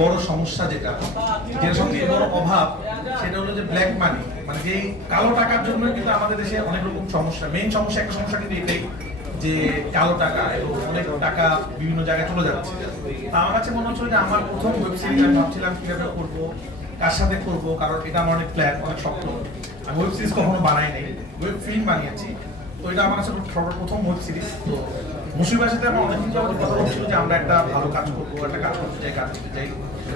বড় সমস্যা যেটা সবচেয়ে বড় অভাব সেটা হলো যে ব্ল্যাক মানি, মানে যে কালো টাকার জন্য কিন্তু আমাদের দেশে অনেক রকম সমস্যা। মেইন সমস্যা, একটা সমস্যা কিন্তু এটাই যে কালো টাকা এবং অনেক টাকা বিভিন্ন জায়গায় চলে যাচ্ছে। তা আমার কাছে মনে হচ্ছে যে আমার প্রথম ওয়েব সিরিজ আমি ভাবছিলাম কিভাবে করবো, কার সাথে করবো, কারণ এটা আমার অনেক প্ল্যান, অনেক স্বপ্ন। আমি ওয়েব সিরিজ কখনো বানাই নাই, ওয়েব ফিল্ম বানিয়েছি। তো এটা আমার কাছে সর্বপ্রথম ওয়েব সিরিজ। তো মুশফিকের সাথে আমার অনেকদিন যাবত কথা হচ্ছিল যে আমরা একটা ভালো কাজ করবো, একটা কাজ করতে চাই, কাজ করতে চাই।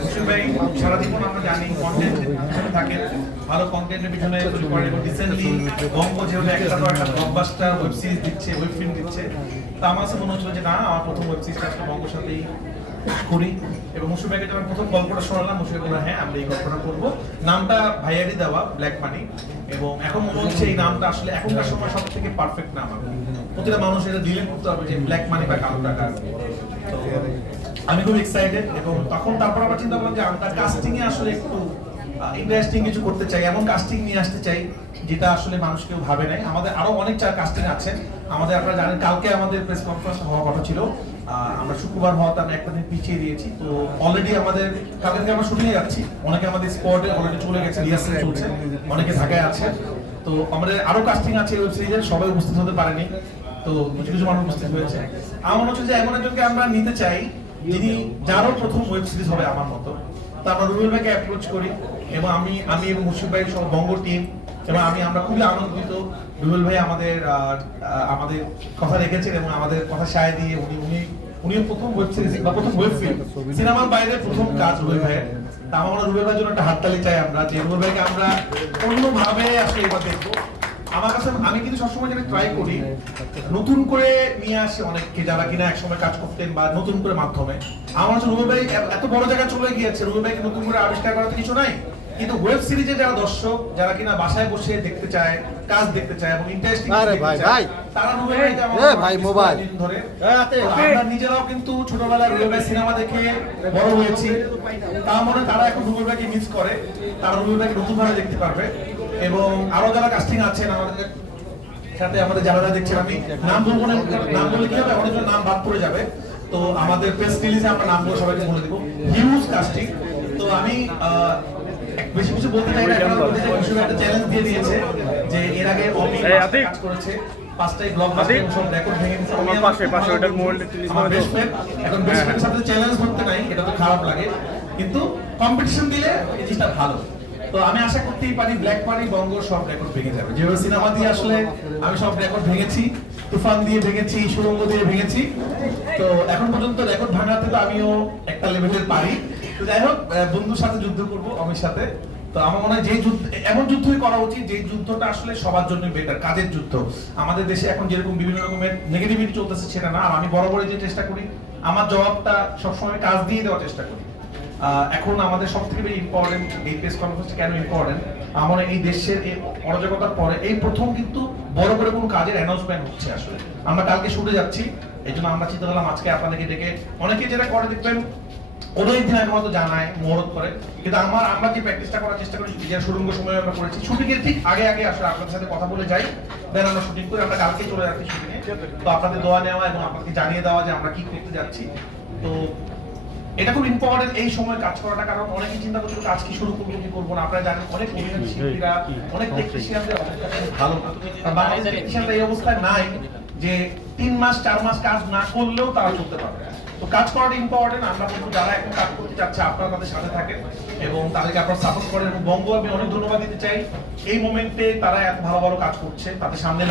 মুশফিক ভাই সারা জীবন আমরা জানি কন্টেন্টের পিছনে থাকে, ভালো কন্টেন্টের পিছনে তৈরি করেন এবং রিসেন্টলি বঙ্গ যেহেতু একটা ব্লকবাস্টার ওয়েব সিরিজ দিচ্ছে, ওয়েব ফিল্ম দিচ্ছে। তা আমার কাছে মনে হচ্ছিল যে না, আমার প্রথম ওয়েব সিরিজটা আজকে বঙ্গর সাথেই করি। এবং মুশফিক ভাইকে যখন প্রথম গল্পটা শোনালাম, মুশফিক বলল হ্যাঁ আমরা এই গল্পটা করবো। নামটা ভাইয়ারই দেওয়া, ব্ল্যাক মানি। এবং এখন মনে হচ্ছে এই নামটা আসলে এখনকার সময় সব থেকে পারফেক্ট নাম। প্রতিটা মানুষ এটা ডিলিট করতে হবে যে ব্ল্যাক মানি বা কালো টাকা। তো আমি খুব এক্সাইটেড। এবং তারপর আমরা চিন্তা করলাম যে আমরা কাস্টিং এ আসলে একটু ইন্টারেস্টিং কিছু করতে চাই, এমন কাস্টিং নিয়ে আসতে চাই যেটা আসলে মানুষ কেউ ভাবে নাই। আমাদের আরো অনেক কাস্টিং আছে আমাদের, আপনারা জানেন কালকে আমাদের প্রেস কনফারেন্স হওয়ার কথা ছিল, আমরা শুক্রবার হওয়াতে আমি একটা দিন পিছিয়ে দিয়েছি। তো অলরেডি আমাদের কালকে থেকে আমরা শুটিং এ যাচ্ছি, অনেকে আমাদের স্পটে অলরেডি চলে গেছে, রিহার্সাল চলছে, অনেকে ঢাকায় আছে। তো আমাদের আরো কাস্টিং আছে ওয়েব সিরিজের, সবাই উপস্থিত হতে পারেনি, তো কিছু কিছু মানুষ উপস্থিত হয়েছে। আমার মনে হচ্ছে যে এমন একজনকে আমরা নিতে চাই যিনি, যারও প্রথম ওয়েব সিরিজ হবে আমার মতো। তো আমরা রুবেল ভাইকে অ্যাপ্রোচ করি এবং আমি এবং মুশফিক ভাই সহ বঙ্গ টিম এবং আমরা খুবই আনন্দিত। রুবেল ভাই আমাদের কথা রেখেছেন এবং আমাদের কথা সায় দিয়ে উনিও প্রথম ওয়েব সিরিজ বা প্রথম ওয়েব ফিল্ম, সিনেমার বাইরে প্রথম কাজ রুবেল ভাইয়ের। তা আমরা রুবেল ভাইয়ের জন্য একটা হাততালি চাই আমরা, যে রুবেল ভাইকে আমরা অন্যভাবে আসলে এবার দেখবো। আমার কাছে আমি কিন্তু সবসময় যেটা ট্রাই করি, নতুন করে নিয়ে আসে অনেককে যারা কিনা একসময় কাজ করতেন বা নতুন করে মাধ্যমে। আমার কাছে রুবেল ভাই এত বড় জায়গায় চলে গিয়েছে, রুবেল ভাইকে নতুন করে আবিষ্কার করাতে কিছু নাই। কিন্তু ওয়েব সিরিজে যারা দর্শক, যারা কিনা বাসায় বসে দেখতে চায়, কাজ দেখতে চায় এবং ইন্টারেস্টিং দেখতে চায়, তারা রুবেল ভাইকে আমার ধরে। আমরা নিজেরাও কিন্তু ছোটবেলায় রুবেল ভাই সিনেমা দেখে বড় হয়েছি, তা মনে তারা এখন রুবেল ভাইকে মিস করে, তারা রুবেল ভাইকে নতুন ভাবে দেখতে পারবে। এবং আরো যারা কাস্টিং আছেন আমাদের সাথে, আমাদের যারা দেখছেন, আমি নাম বলবো না, নাম বলে কি হবে, অনেক নাম বাদ পড়ে যাবে। তো আমাদের প্রেস রিলিজে আমরা নামগুলো সবাইকে বলে দেবো, হিউজ কাস্টিং। তো আমি বেশি কিছু বলতে চাই না, কারণ একটা চ্যালেঞ্জ দিয়ে দিয়েছে যে এর আগে কাজ করেছে, 5টাই ব্লকবাস্টার সব রেকর্ড ভেঙে দিয়েছে। আমার পাশে ওটার মোবাইলটা তুলে দাও। এখন বেস্ট ফ্রেন্ডের সাথে চ্যালেঞ্জ করতে নাই, এটা তো খারাপ লাগে, কিন্তু কম্পিটিশন দিলে এই জিনিসটা ভালো। তো আমি আশা করতেই পারি ব্ল্যাক মানি বঙ্গ সব রেকর্ড ভেঙে যাবে। যেভাবে সিনেমা দিয়ে আসলে আমি সব রেকর্ড ভেঙেছি, তুফান দিয়ে ভেঙেছি, সুরঙ্গ দিয়ে ভেঙেছি, তো এখন পর্যন্ত রেকর্ড ভাঙাতে তো আমিও একটা লেভেলের পারি। তো যাই হোক, বন্ধুর সাথে যুদ্ধ করবো, অমির সাথে। তো আমার মনে হয় যে যুদ্ধ, এমন যুদ্ধই করা উচিত যে যুদ্ধটা আসলে সবার জন্য বেটার, কাজের যুদ্ধ। আমাদের দেশে এখন যেরকম বিভিন্ন রকমের নেগেটিভিটি চলতেছে সেটা না। আর আমি বরাবরই যে চেষ্টা করি, আমার জবাবটা সবসময় কাজ দিয়ে দেওয়ার চেষ্টা করি। এখন আমাদের সব থেকে বেশি ইম্পর্টেন্ট এই প্রেস কনফারেন্সটা কেন ইম্পর্টেন্ট, আমার এই দেশের এই অরাজকতার পরে এই প্রথম কিন্তু বড় করে কোনো কাজের অ্যানাউন্সমেন্ট হচ্ছে। আসলে আমরা কালকে শুটে যাচ্ছি, এই জন্য আমরা চিন্তা করলাম আজকে আপনাদেরকে ডেকে, অনেকেই যেটা করে দেখবেন অনেক দিন আগে মতো জানায়, মুহূর্ত করে, কিন্তু আমরা যে প্র্যাকটিসটা করার চেষ্টা করি, যে সুরঙ্গ সময় আমরা করেছি, শুটিং এর ঠিক আগে আসলে আপনাদের সাথে কথা বলে যাই, দেন আমরা শুটিং করি। আমরা কালকে চলে যাচ্ছি শুটিং এ। তো আপনাদের দোয়া নেওয়া এবং আপনাকে জানিয়ে দেওয়া যে আমরা কি করতে যাচ্ছি। তো এটা খুব ইম্পর্টেন্ট এই সময় কাজ করাটা, কারণ অনেকেই চিন্তা করছে কাজ কি শুরু করবো কি করবো না। আপনারা জানেন অনেক অভিনয় শিল্পীরা, অনেক টেকনিশিয়ানদের অবস্থা ভালো না, বাংলাদেশের টেকনিশিয়ানরা এই অবস্থায় নাই যে 3 মাস 4 মাস কাজ না করলেও তারা চলতে পারবে। তো কাজ করাটা ইম্পর্টেন্ট। আমরা বলবো যারা এখন কাজ করতে চাচ্ছে আপনারা তাদের সাথে থাকেন এবং তাদেরকে আপনারা সাপোর্ট করেন। এবং বঙ্গ আমি অনেক ধন্যবাদ দিতে চাই, এই মোমেন্টে তারা এত ভালো ভালো কাজ করছে, তাদের সামনে